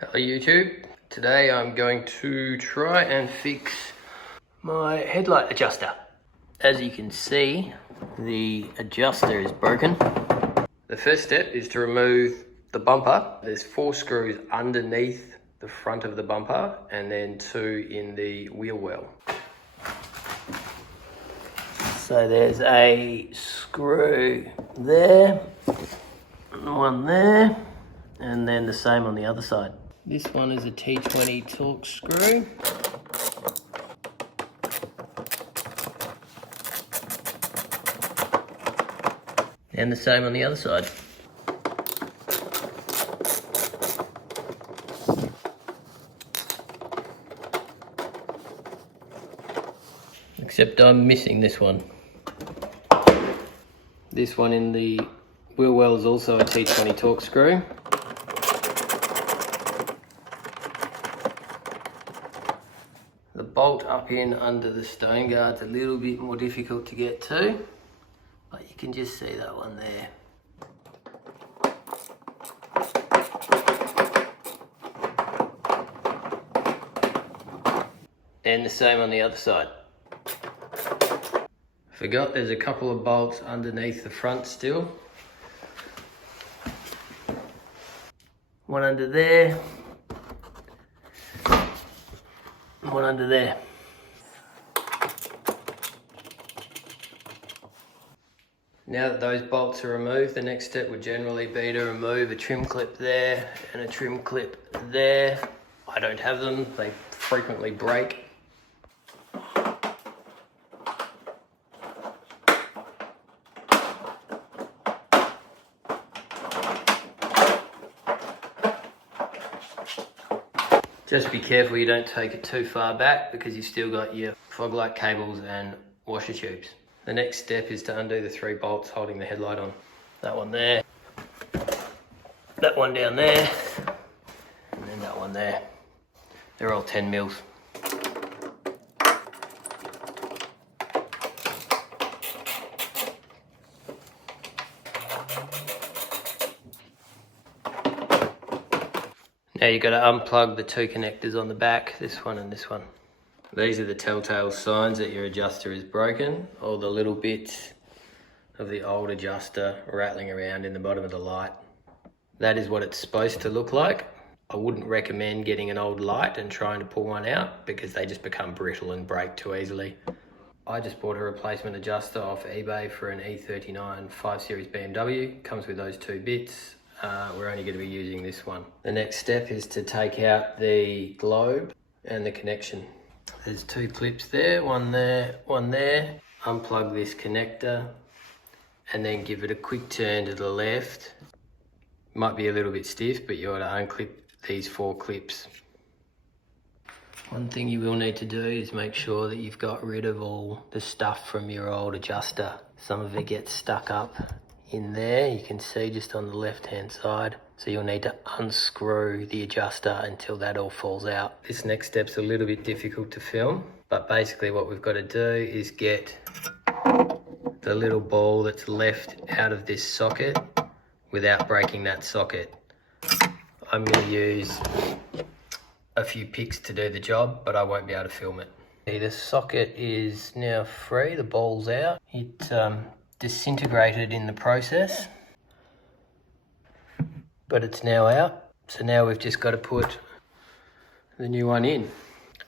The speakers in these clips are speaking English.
Hello YouTube. Today I'm going to try and fix my headlight adjuster. As you can see, the adjuster is broken. The first step is to remove the bumper. There's 4 screws underneath the front of the bumper and then 2 in the wheel well. So there's a screw there, one there, and then the same on the other side. This one is a T20 Torx screw. And the same on the other side. Except I'm missing this one. This one in the wheel well is also a T20 Torx screw. The bolt up in under the stone guard's a little bit more difficult to get to, but you can just see that one there. And the same on the other side. Forgot there's a couple of bolts underneath the front still. One under there. One under there. Now that those bolts are removed, the next step would generally be to remove a trim clip there and a trim clip there. I don't have them, they frequently break. Just be careful you don't take it too far back because you've still got your fog light cables and washer tubes. The next step is to undo the 3 bolts holding the headlight on. That one there, that one down there, and then that one there. They're all 10 mils. Now you've got to unplug the 2 connectors on the back, this one and this one. These are the telltale signs that your adjuster is broken. All the little bits of the old adjuster rattling around in the bottom of the light. That is what it's supposed to look like. I wouldn't recommend getting an old light and trying to pull one out because they just become brittle and break too easily. I just bought a replacement adjuster off eBay for an E39 5 Series BMW. Comes with those 2 bits. We're only going to be using this one. The next step is to take out the globe and the connection. There's 2 clips there, one there, one there. Unplug this connector and then give it a quick turn to the left. Might be a little bit stiff, but you ought to unclip these 4 clips. One thing you will need to do is make sure that you've got rid of all the stuff from your old adjuster. Some of it gets stuck up in there, you can see just on the left hand side. So you'll need to unscrew the adjuster until that all falls out. This next step's a little bit difficult to film, but basically what we've got to do is get the little ball that's left out of this socket without breaking that socket. I'm going to use a few picks to do the job, but I won't be able to film it. The socket is now free, the ball's out. It disintegrated in the process, but it's now out. So now we've just got to put the new one in.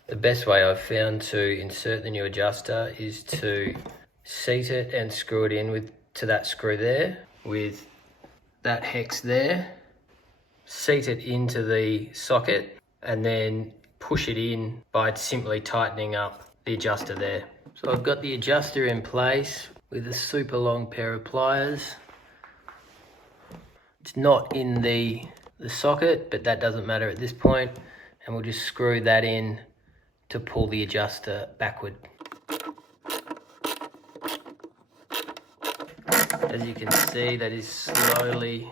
The best way I've found to insert the new adjuster is to seat it and screw it in to that screw there with that hex there. Seat it into the socket and then push it in by simply tightening up the adjuster there. So I've got the adjuster in place with a super long pair of pliers. It's not in the socket, but that doesn't matter at this point, and we'll just screw that in to pull the adjuster backward. As you can see, that is slowly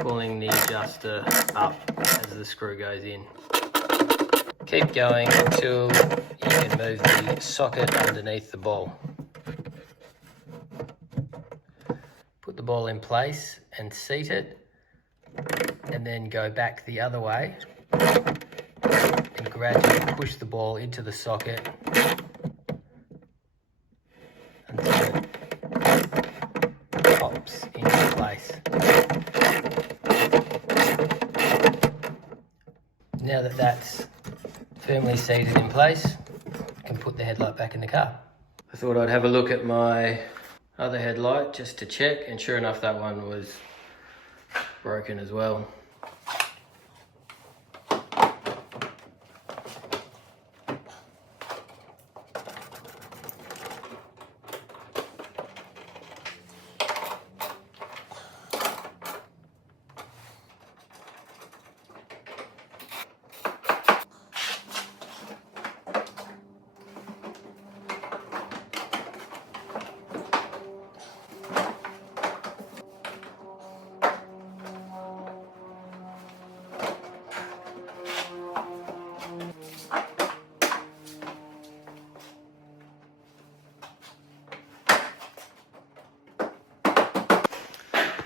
pulling the adjuster up as the screw goes in. Keep going until you can move the socket underneath the ball. Put the ball in place and seat it, and and then go back the other way and gradually push the ball into the socket until it pops into place. Now that that's firmly seated in place, I can put the headlight back in the car. I thought I'd have a look at my other headlight just to check, and sure enough that one was broken as well.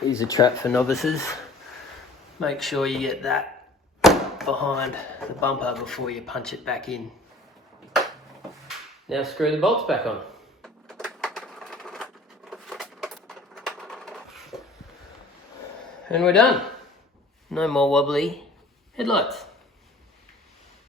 Here's a trap for novices. Make sure you get that behind the bumper before you punch it back in. Now screw the bolts back on. And we're done. No more wobbly headlights.